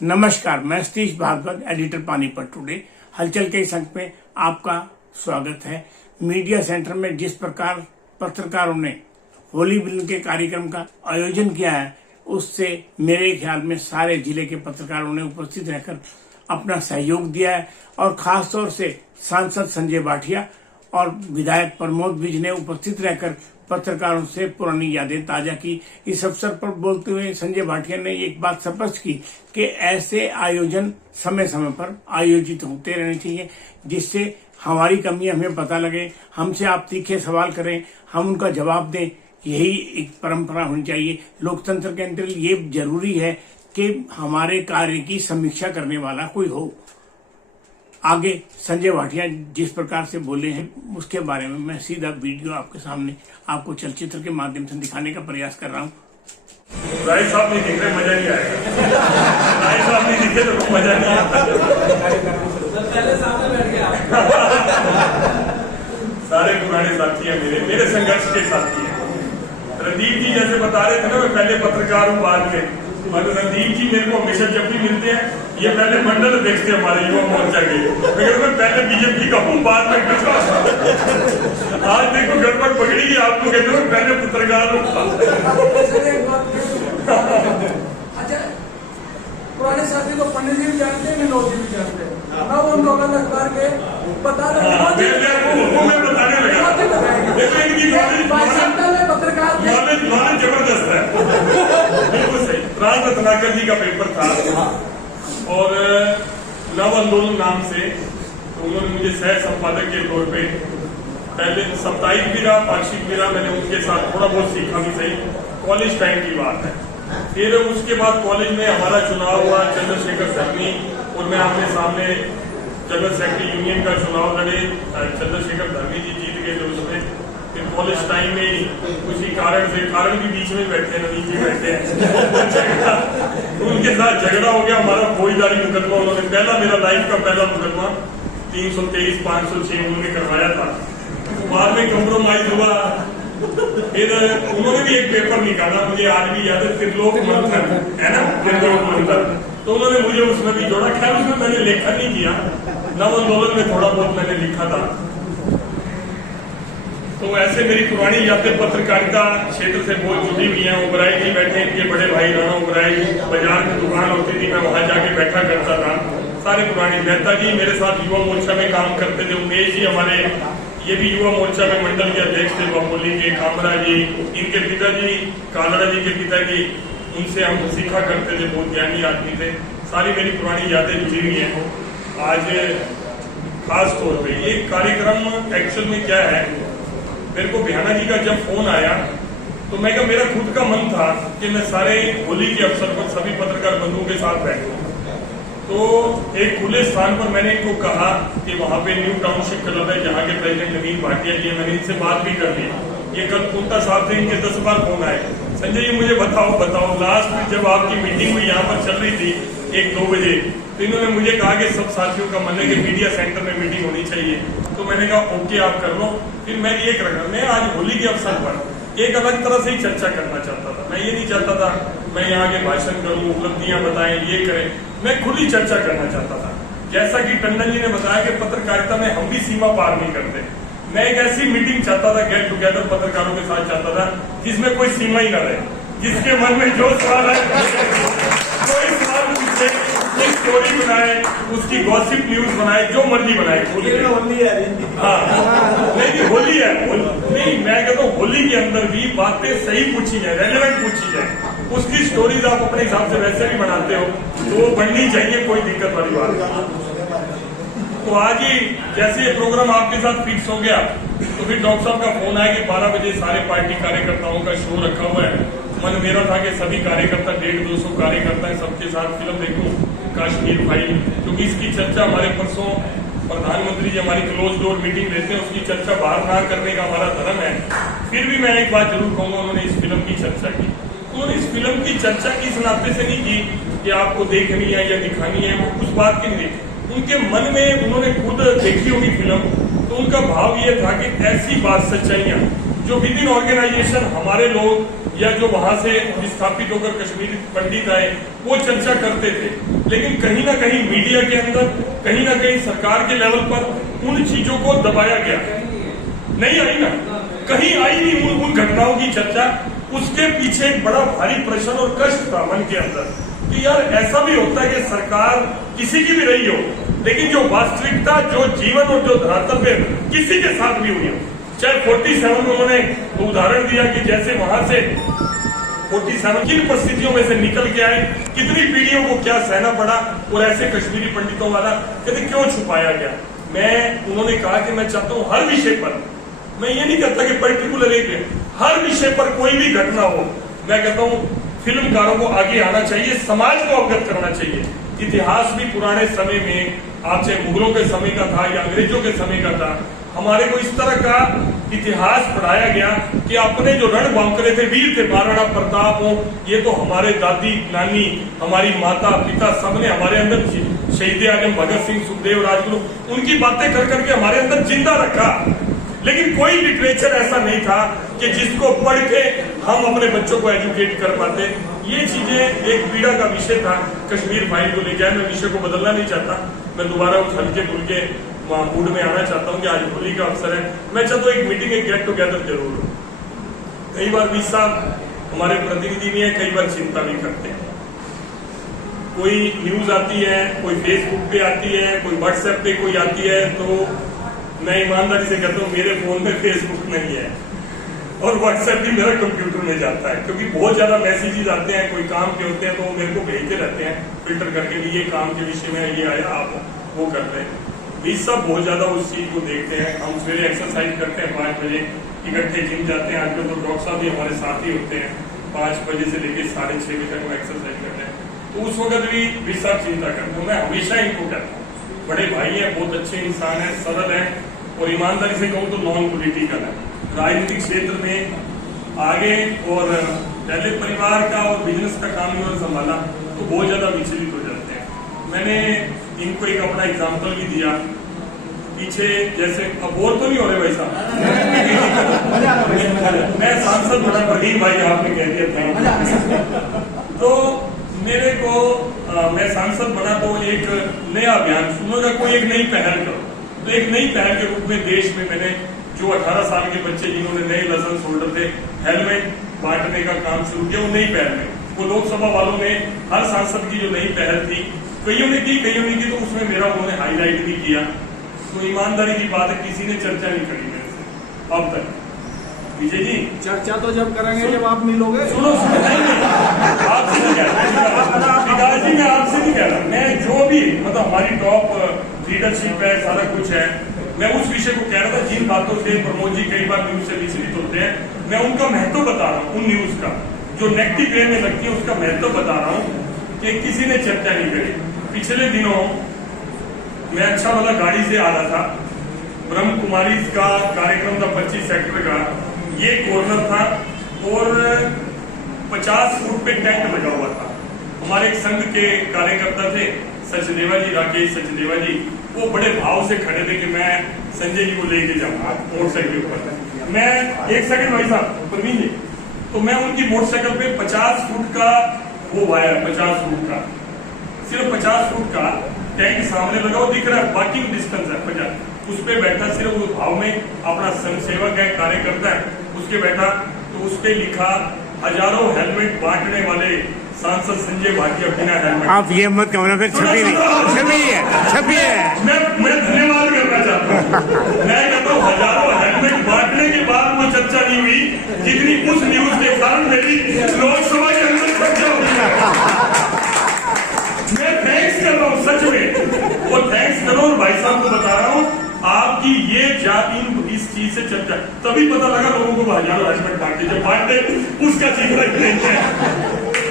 नमस्कार, मैं Satish Bhardwaj, editor Panipat today. हलचल के इस अंक में आपका स्वागत है। मीडिया सेंटर में जिस प्रकार पत्रकारों ने होली मिलन के कार्यक्रम का आयोजन किया है, उससे मेरे ख्याल में सारे जिले के पत्रकारों ने उपस्थित रहकर अपना सहयोग दिया है और खासतौर से सांसद संजय भाटिया और विधायक प्रमोद विज ने उपस्थित रहकर पत्रकारों से पुरानी यादें ताजा की। इस अवसर पर बोलते हुए संजय भाटिया ने एक बात स्पष्ट की कि ऐसे आयोजन समय समय पर आयोजित होते रहने चाहिए, जिससे हमारी कमियां हमें पता लगे, हमसे आप तीखे सवाल करें, हम उनका जवाब दें। यही एक परंपरा होनी चाहिए। लोकतंत्र के अंदर ये जरूरी है कि हमारे कार्य की समीक्षा करने वाला कोई हो। आगे संजय भाटिया जिस प्रकार से बोले हैं उसके बारे में मैं सीधा वीडियो आपके सामने आपको चलचित्र के माध्यम से दिखाने का प्रयास कर रहा हूँ। राय साहब नहीं दिख रहे, मजा नहीं आएगा। राय साहब नहीं दिखे तो मजा नहीं आता। पहले सामने बैठ गया। सारे पुराने साथी हैं, मेरे संघर्ष के साथी हैं। रणदीप जी जैसे बता रहे थे ना, मैं पहले पत्रकार हूँ बाद में, और रणदीप जी मेरे को हमेशा जब भी मिलते हैं, ये पहले मंडल देखते हैं हमारे युवा मोर्चा के, मैं पहले बीजेपी का हूँ बाद में आज देखो गड़बड़ पकड़ी गई। आपको कहते हो पहले पत्रकार हूँ। अच्छा, पुराने साथी को पंडित जी भी जानते हैं, विनोद जी भी जानते हैं। मैं उन दोनों अखबार के बता रहा हूँ, मैं बताने लगा। देखो इनकी पत्रकार नॉलेज जबरदस्त है। बिल्कुल सही। राज रत्नाकर जी का पेपर था और नव आंदोलन नाम से तो उन्होंने मुझे सह संपादक के तौर पे पहले साप्ताहिक भी रहा, पाक्षिक भी रहा, मैंने उनके साथ थोड़ा बहुत सीखा भी सही। कॉलेज टाइम की बात है। फिर उसके बाद कॉलेज में हमारा चुनाव हुआ, चंद्रशेखर धर्मी और मैं आमने सामने जनरल सेक्रेटरी यूनियन का चुनाव लड़े। चंद्रशेखर धर्मी जी जीत गए जो उसमें। फिर कॉलेज टाइम में किसी कारण भी बीच में बैठे हैं, नवीन जी बैठे हैं, उनके साथ झगड़ा हो गया हमारा। फौजदारी मुकदमा उन्होंने, पहला मेरा लाइफ का पहला मुकदमा 323/506 उन्होंने करवाया था। बाद में कॉम्प्रोमाइज हुआ। फिर उन्होंने भी एक पेपर निकाला, मुझे आज भी याद है, त्रिलोक मंथन है ना, त्रिलोक मंथन, तो उन्होंने मुझे उसमें भी जोड़ा। खैर उसमें मैंने लेखन नहीं किया, नव आंदोलन में थोड़ा बहुत मैंने लिखा था। तो ऐसे मेरी पुरानी यादें पत्रकारिता क्षेत्र से बहुत जुड़ी हुई हैं। ओबराय जी बैठे, इनके बड़े भाई राणा ओबराय जी, बाजार की दुकान होती थी, मैं वहां जाके बैठा करता था। सारे पुराने मेहता जी मेरे साथ युवा मोर्चा में काम करते थे। उमेश जी हमारे, ये भी युवा मोर्चा में मंडल के अध्यक्ष थे, बमोली के कामरा जी, इनके पिताजी कालड़ा जी के पिताजी, उनसे हम सीखा करते थे, बहुत ज्ञानी आदमी थे। सारी मेरी पुरानी यादें जुड़ी हुई हैं। आज खास तौर पे ये कार्यक्रम एक्चुअल में क्या है, मेरे को बिहाना जी का जब फोन आया तो मैं कहा, मेरा खुद का मन था कि मैं सारे होली के अवसर पर सभी पत्रकार बंधुओं के साथ बैठूं। तो एक खुले स्थान पर मैंने इनको कहा कि वहां पे न्यू टाउनशिप क्लब है, जहां के प्रेसिडेंट नवीन भाटिया जी, मैंने इनसे बात भी कर ली। ये कल कुंता साहब थे, इनके 10 बार फोन आए, संजय जी मुझे बताओ लास्ट में जब आपकी मीटिंग हुई यहाँ पर चल रही थी 1-2 बजे, तो इन्होंने मुझे कहा कि सब साथियों का मन है कि मीडिया सेंटर में मीटिंग होनी चाहिए। तो मैंने कहा ओके आप कर लो। फिर मैं एक रखा, मैं आज होली के अवसर पर एक अलग तरह से ही चर्चा करना चाहता था। मैं ये नहीं चाहता था मैं यहाँ के भाषण करूँ, उपलब्धियां बताएं, ये करें, मैं खुली चर्चा करना चाहता था। जैसा कि टंडन जी ने बताया कि पत्रकारिता में हम भी सीमा पार नहीं करते। मैं एक ऐसी मीटिंग चाहता था, गेट टुगेदर पत्रकारों के साथ चाहता था, जिसमें कोई सीमा ही न रहे, जिसके मन में जो सवाल है कोई सवाल पूछे, कोई स्टोरी बनाए, उसकी गॉसिप न्यूज बनाए, जो मर्जी बनाए। होली है, हाँ नहीं होली है, नहीं मैं कहता हूँ होली के अंदर भी बातें सही पूछी जाए, रेलेवेंट पूछी जाए। उसकी स्टोरीज आप अपने हिसाब से वैसे भी बनाते हो तो वो बननी चाहिए, कोई दिक्कत वाली बात नहीं। तो आज ही जैसे ये प्रोग्राम आपके साथ फिक्स हो गया तो फिर डॉक्टर साहब का फोन आया कि 12 बजे सारे पार्टी कार्यकर्ताओं का शो रखा हुआ है। मन मेरा था कि सभी कार्यकर्ता 150-200 कार्यकर्ता है, सबके साथ फिल्म देखूं कश्मीर फाइल, क्योंकि इसकी चर्चा हमारे परसों प्रधानमंत्री जी हमारी क्लोज डोर मीटिंग लेते हैं, उसकी चर्चा बाहर ना करने का हमारा धर्म है। फिर भी मैं एक बात जरूर कहूंगा, उन्होंने इस फिल्म की चर्चा की। उन्होंने इस फिल्म की चर्चा इस नाते से नहीं की कि आपको देखनी है या दिखानी है, वो उस बात की नहीं। उनके मन में, उन्होंने खुद देखी होगी फिल्म, तो उनका भाव ये था कि ऐसी बात सच्चाइयां जो विद इन ऑर्गेनाइजेशन हमारे लोग या जो वहां से विस्थापित होकर कश्मीरी पंडित आए वो चर्चा करते थे, लेकिन कहीं ना कहीं मीडिया के अंदर, कहीं ना कहीं सरकार के लेवल पर उन चीजों को दबाया गया। नहीं आई ना, कहीं आई नहीं उन घटनाओं की चर्चा। उसके पीछे एक बड़ा भारी प्रश्न और कष्ट था मन के अंदर कि यार ऐसा भी होता है कि सरकार किसी की भी रही हो, लेकिन जो वास्तविकता, जो जीवन और जो धरातल पे किसी के साथ भी हुई हो। चाहे 47 में उन्होंने उदाहरण दिया कि जैसे वहां से 47 किन परिस्थितियों में से निकल के आए, कितनी पीढ़ियों को क्या सहना पड़ा, और ऐसे कश्मीरी पंडितों वाला कहते क्यों छुपाया गया। उन्होंने कहा कि मैं चाहता हूं हर विषय पर, मैं ये नहीं कहता कि पर्टिकुलर एक, हर विषय पर कोई भी घटना हो, मैं कहता हूं फिल्मकारों को आगे आना चाहिए, समाज को अवगत करना चाहिए। इतिहास भी पुराने समय में, आप चाहे मुगलों के समय का था या अंग्रेजों के समय का था, हमारे को इस तरह का इतिहास पढ़ाया गया कि अपने जो रण बांकरे थे, वीर थे, महाराणा प्रताप हो, ये तो हमारे दादी नानी, हमारी माता पिता, सबने हमारे अंदर शहीद आजम भगत सिंह, सुखदेव, राजगुरु, उनकी बातें कर करके हमारे अंदर जिंदा रखा। लेकिन कोई लिटरेचर ऐसा नहीं था कि जिसको पढ़ के हम अपने बच्चों को एजुकेट कर पाते। ये चीजें एक पीड़ा का विषय था कश्मीर फाइल को लेकर। मैं विषय को बदलना नहीं चाहता, मैं दोबारा उस हल्के फुल्के मूड में आना चाहता हूँ कि आज होली का अवसर है। मैं चाहता हूँ एक मीटिंग, एक गेट टुगेदर जरूर हो। कई बार भी साहब हमारे प्रतिनिधि भी है, कई बार चिंता भी करते हैं। कोई न्यूज आती है, कोई फेसबुक पे आती है, कोई व्हाट्सएप पे कोई आती है, तो मैं ईमानदारी से कहता हूँ मेरे फोन में फेसबुक नहीं है और व्हाट्सएप भी मेरा कंप्यूटर में जाता है, क्योंकि बहुत ज्यादा मैसेजेस आते हैं, कोई काम के होते हैं तो वो मेरे को भेजते रहते हैं फिल्टर करके भी, ये काम के विषय में ये आया, आप वो कर रहे हैं। ये सब बहुत ज्यादा उस चीज को देखते हैं। हम सवेरे एक्सरसाइज करते हैं 5 बजे, इकट्ठे जिम जाते हैं। आजकल तो डॉक्टर साहब भी हमारे साथ ही होते हैं, 5 बजे से लेकर 6:30 बजे तक वो एक्सरसाइज करते हैं। तो उस वक्त भी सब चिंता करते हैं। मैं हमेशा इनको कहता हूँ, बड़े भाई हैं, बहुत अच्छे इंसान है, सरल है, और ईमानदारी से कहूँ तो नॉन पॉलिटिकल है। राजनीतिक क्षेत्र में आगे, और पहले परिवार का और बिजनेस का काम इन्होंने संभाला तो बहुत ज्यादा विचलित हो जाते हैं। मैंने इनको एक अपना एग्जाम्पल भी दिया पीछे, जैसे अब बोर तो नहीं हो रहे भाई साहब, मैं सांसद बना, प्रदीप भाई आपने कह दिया था, तो मेरे को मैं सांसद बना तो एक नया अभियान सुनोगा, कोई एक नई पहल करो। तो एक नई पहल के रूप में देश में मैंने जो 18 साल के बच्चे जिन्होंने नए लाइसेंस होल्डर थे, हेलमेट बांटने का काम शुरू किया। वो नई पहल में, वो लोकसभा वालों ने, हर सांसद की जो नई पहल थी, कईयों ने की, कईयों ने की, तो उसमें मेरा उन्होंने हाईलाइट भी किया। तो ईमानदारी की बात है, किसी ने चर्चा नहीं करी मेरे से अब तक। विजय जी, चर्चा तो जब करेंगे जब आप मिलोगे। सुनो आपसे नहीं कह रहा विकास जी, मैं आपसे नहीं कह रहा, मैं जो भी मतलब हमारी टॉप लीडरशिप है, सारा कुछ है, मैं उस विषय को कह रहा था जिन बातों से प्रमोद जी कई बार न्यूज से विचलित होते हैं। मैं उनका महत्व बता रहा हूँ, उन न्यूज का जो नेगेटिव वे में लगती है उसका महत्व बता रहा हूँ कि किसी ने चर्चा नहीं करी। पिछले दिनों मैं अच्छा वाला गाड़ी से आ रहा था, ब्रह्म कुमारी का कार्यक्रम था 25 सेक्टर का, ये कॉर्नर था और 50 फुट पे टेंट लगा हुआ था। हमारे एक संघ के कार्यकर्ता थे सचदेवा जी, राकेश सचदेवा जी, वो बड़े भाव से खड़े थे कि मैं संजय जी को लेके जाऊंगा मोटरसाइकिल पर। मैं एक सेकंड भाई साहब प्रवीण जी, तो मैं उनकी मोटरसाइकिल पे 50 फुट का वो वायर, 50 फुट का, सिर्फ 50 फुट का टैंक सामने लगा वो दिख रहा है, वॉकिंग डिस्टेंस है 50, उस पे बैठा, सिर्फ उस भाव में अपना संघ सेवक है, कार्यकर्ता है, उसके बैठा, तो उस पे लिखा हजारों हेलमेट बांटने वाले सांसद संजय भाटिया बिना हेलमेट। आप ये मत कहना, फिर छपी है। मैं धन्यवाद करना चाहता हूँ। मैं कहता हूँ हजारों हेलमेट बांटने के बाद वो चर्चा नहीं हुई जितनी उस न्यूज के कारण मेरी लोकसभा के अंदर चर्चा हुई। मैं थैंक्स कर रहा हूँ सच में, और थैंक्स करो, और भाई साहब को बता रहा हूँ आपकी ये जाति इस चीज से चर्चा, तभी पता लगा लोगों को हजारों हेलमेट बांटे, जब बांटे उसका जिक्र नहीं है।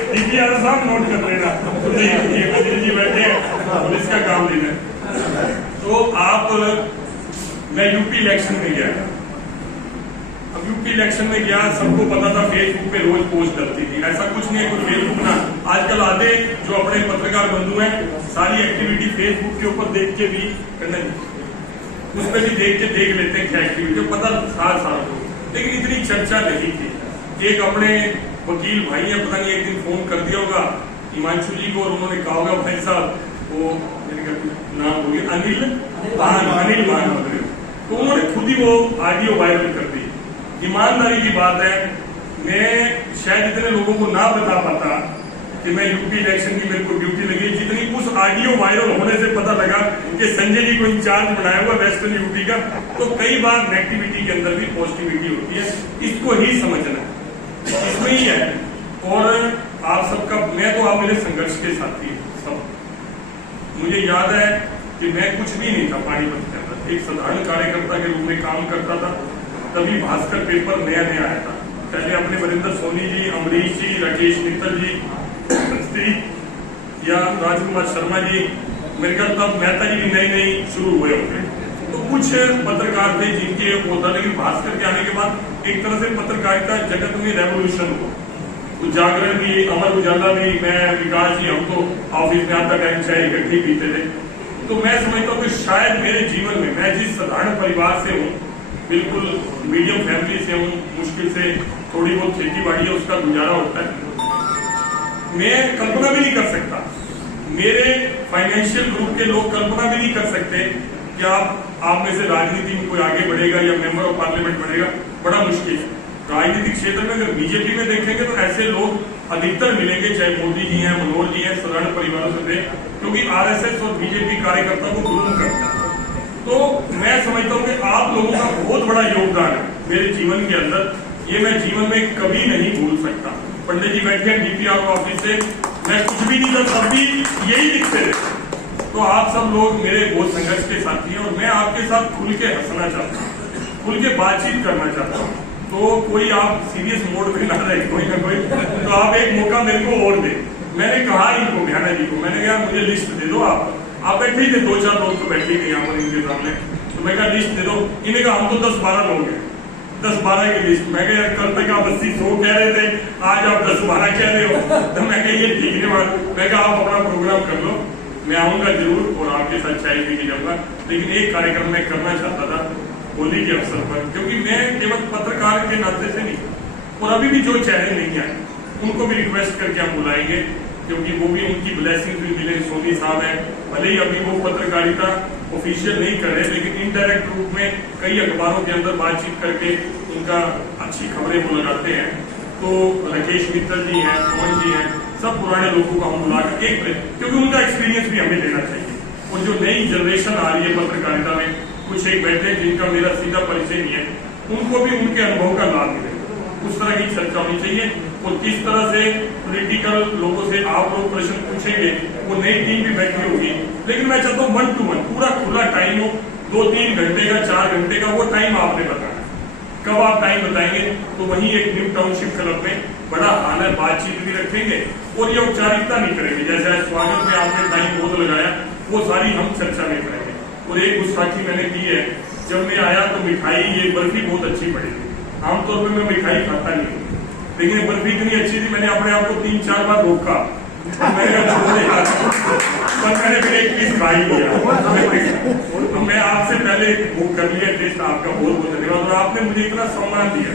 डीपीआर साहब नोट कर लेना, तो नहीं जी बैठे हैं पुलिस का काम लेना। तो आप, मैं यूपी इलेक्शन में गया, अब यूपी इलेक्शन में गया, सबको पता था फेसबुक पे रोज पोस्ट डलती थी, ऐसा कुछ नहीं है कुछ फेसबुक ना, आजकल आधे जो अपने पत्रकार बंधु हैं सारी एक्टिविटी फेसबुक के ऊपर देख के भी करना, उस पर भी देख लेते हैं क्या एक्टिविटी, पता सारा हो, लेकिन इतनी चर्चा नहीं थी। एक अपने वकील भाई ने पता नहीं एक दिन फोन कर दिया होगा, हिमांशु जी को, और उन्होंने कहा होगा भाई साहब वो नाम हो गया अनिल मान, तो उन्होंने खुद ही वो ऑडियो वायरल कर दी। ईमानदारी की बात है, मैं शायद इतने लोगों को ना बता पाता कि मैं यूपी इलेक्शन की मेरे को ड्यूटी लगी, जितनी उस ऑडियो वायरल होने से पता लगा कि संजय जी को इंचार्ज बनाया हुआ वेस्टर्न यूपी का। तो कई बार नेगेटिविटी के अंदर भी पॉजिटिविटी होती है, इसको ही समझना है, इसमें ही है। और आप सबका, मैं तो आप मेरे संघर्ष के साथी सब, मुझे याद है कि मैं कुछ भी नहीं था पानीपत के अंदर, एक साधारण कार्यकर्ता के रूप में काम करता था। तभी भास्कर पेपर नया आया था, पहले अपने वरिंदर सोनी जी, अमरीश जी, राकेश मित्तल जी या राजकुमार शर्मा जी, मेरे ख्याल तब मेहता जी भी नई शुरू हुए होंगे। तो कुछ पत्रकार थे जिनके होता, लेकिन भास्कर के आने के बाद एक तरह से पत्रकारिता जगत में रेवोल्यूशन हुआ। तो जागरण भी, अमर उजाला भी, मैं, विकास जी, हम तो ऑफिस में आता टाइम चाय इकट्ठी पीते थे। तो मैं समझता हूँ कि शायद मेरे जीवन में, मैं जिस साधारण परिवार से हूँ, बिल्कुल मीडियम फैमिली से हूँ, मुश्किल से थोड़ी बहुत खेती बाड़ी है उसका गुजारा होता है, मैं कल्पना भी नहीं कर सकता, मेरे फाइनेंशियल ग्रुप के लोग कल्पना भी नहीं कर सकते कि आप में से राजनीति में कोई आगे बढ़ेगा या मेंबर ऑफ पार्लियामेंट बनेगा, बड़ा मुश्किल है। राजनीतिक क्षेत्र में अगर बीजेपी में देखेंगे तो ऐसे लोग अधिकतर मिलेंगे, चाहे मोदी जी हैं, मनोहर जी हैं, साधारण परिवारों से थे, क्योंकि आरएसएस और बीजेपी कार्यकर्ता को ग्रूम करता है। तो मैं समझता हूँ कि आप लोगों का बहुत बड़ा योगदान है मेरे जीवन के अंदर, ये मैं जीवन में कभी नहीं भूल सकता। पंडित जी बैठे हैं डीपीआर ऑफिस से, मैं कुछ भी नहीं था, सब भी यही दिखते थे। तो आप सब लोग मेरे बहुत संघर्ष के साथी हैं, और मैं आपके साथ खुल के हंसना चाहता हूँ, खुल के बातचीत करना चाहता हूँ। तो कोई आप सीरियस मोड में ना रहे, कोई ना कोई, तो आप एक मौका मेरे को और दे। मैंने कहा इनको, भैया जी को, मैंने कहा मुझे लिस्ट दे दो, आप बैठे थे, 2-4 लोग तो बैठे थे यहाँ पर इनके सामने, तो मैं कहा लिस्ट दे दो। इन्हें कहा हम तो 10-12 लोग हैं, 10-12 की लिस्ट। मैं कहा कल तक आप 80-100 कह रहे थे, आज आप 10-12 कह रहे हो, तो मैं कहा ये ठीक नहीं बात। मैं कहा आप अपना प्रोग्राम कर लो, मैं आऊंगा जरूर और आपके साथ चाय पी के जाऊंगा। लेकिन एक कार्यक्रम मैं करना चाहता था होली के अवसर पर, क्योंकि मैं केवल पत्रकार के नाते से नहीं, और अभी भी जो चेहरे नहीं आए उनको भी रिक्वेस्ट करके हम बुलाएंगे, क्योंकि वो भी उनकी ब्लेसिंग भी मिले। सोनी साहब है, भले ही अभी वो पत्रकारिता ऑफिशियल नहीं कर रहे, लेकिन इनडायरेक्ट रूप में कई अखबारों के अंदर बातचीत करके उनका अच्छी खबरें वो लगाते हैं। तो राकेश मित्तल जी हैं, पवन जी हैं, सब पुराने लोगों को हम बुला कर एक, क्योंकि उनका एक्सपीरियंस भी हमें लेना चाहिए। और जो नई जनरेशन आ रही है पत्रकारिता में, कुछ एक बैठे जिनका मेरा सीधा परिचय नहीं है, उनको भी उनके अनुभव का लाभ मिले, उस तरह की चर्चा होनी चाहिए। और किस तरह से पॉलिटिकल लोगों से आप लोग प्रश्न पूछेंगे, वो नई टीम भी बैठी होगी, लेकिन मैं चाहता हूँ 1 to 1 पूरा खुला टाइम हो, 2-3 घंटे का, 4 घंटे का, वो टाइम आपने बताना। कब आप टाइम बताएंगे तो वहीं एक न्यू टाउनशिप क्लब में बड़ा हाल है, बातचीत भी रखेंगे और ये औपचारिकता नहीं करेंगे। जैसे स्वागत में आपने टाइम बहुत लगाया, वो सारी हम चर्चा में करेंगे। और एक गुस्ताखी मैंने की है, जब मैं आया तो मिठाई, ये बर्फी बहुत अच्छी पड़ी थी। आमतौर पर मैं मिठाई खाता नहीं, लेकिन बर्फी इतनी अच्छी थी, मैंने अपने आप को 3-4 बार रोका, पर मैंने फिर एक पीस खाई लिया। तो मैं आपसे पहले वो कर लिया टेस्ट, आपका बहुत बहुत धन्यवाद। और आपने मुझे इतना सम्मान दिया,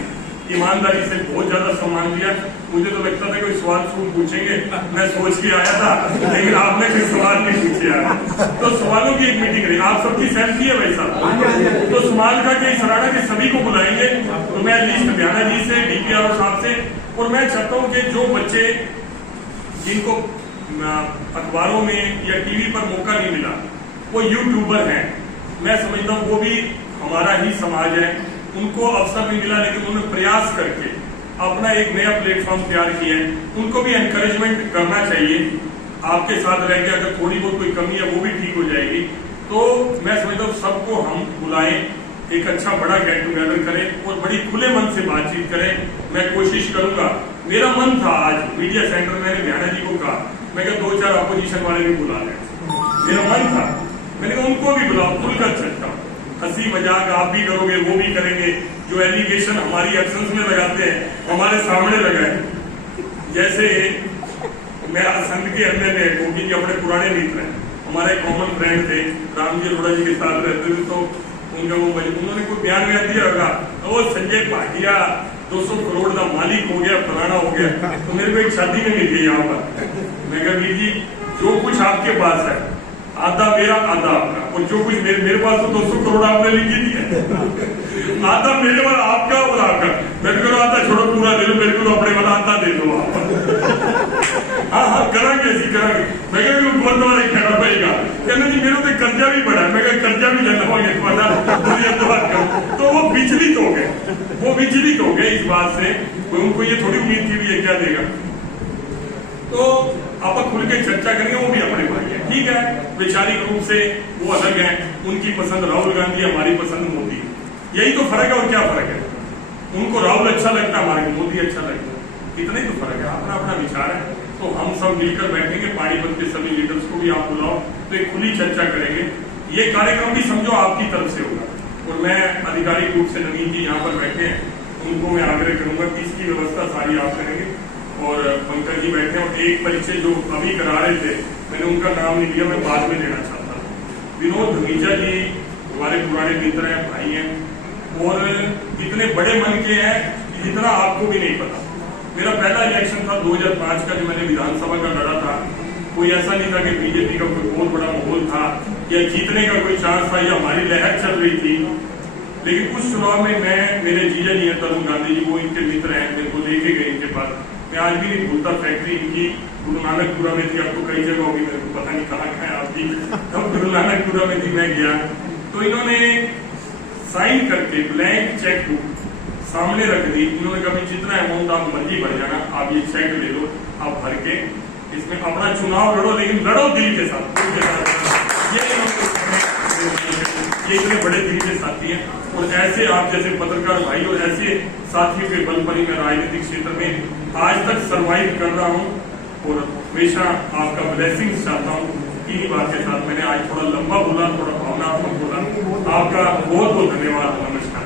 ईमानदारी से बहुत ज्यादा सम्मान दिया। मुझे तो लगता था कोई सवाल पूछेंगे, मैं सोच के आया था, लेकिन आपने कोई सवाल नहीं पूछे। तो सवालों की एक मीटिंग रही, आप सबकी सहमति है भाई साहब? तो सवाल का के सराहना के सभी को बुलाएंगे। तो मैं लिस्ट भैया जी से, डीपीआर साहब से, और मैं चाहता हूँ कि जो बच्चे जिनको अखबारों में या टीवी पर मौका नहीं मिला, वो यूट्यूबर हैं, मैं समझता हूँ वो भी हमारा ही समाज है, उनको अवसर नहीं मिला, लेकिन उन्होंने प्रयास करके अपना एक नया प्लेटफॉर्म तैयार किया है, उनको भी एनकरेजमेंट करना चाहिए। आपके साथ रह के अगर थोड़ी बहुत कोई कमी है वो भी ठीक हो जाएगी। तो मैं समझता हूँ सबको हम बुलाएं, एक अच्छा बड़ा गेट टुगेदर करें और बड़ी खुले मन से बातचीत करें। मैं कोशिश करूंगा, मेरा मन था आज मीडिया सेंटर में, मैंने भैया जी को कहा, मैं 2-4 अपोजिशन वाले भी बुला लें, मेरा मन था, मैंने कहा उनको भी बुलाओ, खुलकर चर्चा, हंसी मजाक आप भी करोगे, वो भी करेंगे। जो एलिगेशन हमारी एक्शंस में लगाते हैं, हमारे सामने लगाए। जैसे मैं संघ के एमएलए गोपी जी अपने पुराने मित्र हैं, हमारे कॉमन फ्रेंड थे, रामजी अरोड़ा जी के साथ रहते थे, तो उनका वो उन्होंने कोई बयान दिया होगा, ओ संजय भाटिया 200 करोड़ का मालिक हो गया, फलाना हो गया। तो मेरे को एक शादी में मिल गई यहाँ पर। मैं कहा वीर जी जो कुछ आपके पास है आधा मेरा आधा आपका, और जो कुछ मेरे पास तो 200 करोड़ आपने लिखी दी है, आधा मेरे वाला आपका और आपका। मैं कह आधा छोड़ो पूरा दे दो मेरे को, अपने वाला आधा दे दो आप। हाँ हाँ करांगे ऐसी करांगे। मैं कह गुरुद्वारा कहना पड़ेगा, कहना जी मेरे तो कर्जा भी बड़ा है। मैं कह कर्जा भी जल्द तो वो विचलित हो गए, वो विचलित हो गए इस बात से। उनको ये थोड़ी उम्मीद थी भी ये क्या देगा। तो आप खुल के चर्चा करेंगे, वो भी अपने भाई है, ठीक है। वैचारिक रूप से वो अलग है, उनकी पसंद राहुल गांधी, हमारी पसंद मोदी। यही तो फर्क है, और क्या फर्क है। उनको राहुल अच्छा लगता है, हमारे मोदी अच्छा लगता है, इतना ही तो फर्क है। अपना अपना विचार है। तो हम सब मिलकर बैठेंगे, पानीपत के सभी लीडर्स को भी आप बुलाओ, तो एक खुली चर्चा करेंगे। ये कार्यक्रम भी समझो आपकी तरफ से होगा, और मैं आधिकारिक रूप से नवीन जी यहाँ पर बैठे हैं, उनको मैं आग्रह करूंगा कि इसकी व्यवस्था सारी आप करेंगे। और पंकज जी बैठे हैं, और एक परिचय जो अभी करा रहे थे, मैंने उनका नाम नहीं लिया, मैं बाद में लेना चाहता हूँ। विनोद धमीजा जी हमारे पुराने मित्र हैं, भाई हैं, और इतने बड़े मन के हैं जितना आपको भी नहीं पता। मेरा पहला इलेक्शन था 2005 का, जो मैंने विधानसभा का लड़ा था। कोई ऐसा नहीं था कि बीजेपी का कोई बहुत बड़ा माहौल था या जीतने का कोई चांस था या हमारी लहर चल रही थी। लेकिन उस चुनाव में मैं, मेरे जीजा जी हैं तरुण गांधी जी, वो इनके मित्र हैं, मेरे को लेके गए इनके पास। मैं आज भी नहीं भूलता, फैक्ट्री इनकी गुरु नानकपुरा में थी, आपको कई जगह होगी, मेरे को पता नहीं कहाँ है आपकी। तब गुरु नानकपुरा में थी, मैं गया तो इन्होंने साइन करके ब्लैंक चेक बुक सामने रख दी। इन्होंने कहा जितना अमाउंट आप मर्जी भर जाना, आप ये चेक ले लो, आप भर के इसमें अपना चुनाव लड़ो, लेकिन लड़ो दिल के साथ, दिल के साथ। ये इतने बड़े दिल के साथी हैं, और ऐसे आप जैसे पत्रकार भाई और ऐसे साथियों के बल पर ही मैं राजनीतिक क्षेत्र में आज तक सर्वाइव कर रहा हूँ, और हमेशा आपका ब्लेसिंग्स चाहता हूँ। इन्हीं बात के साथ मैंने आज थोड़ा लंबा बोला, थोड़ा भावनात्मक बोला। आपका बहुत बहुत धन्यवाद। नमस्कार।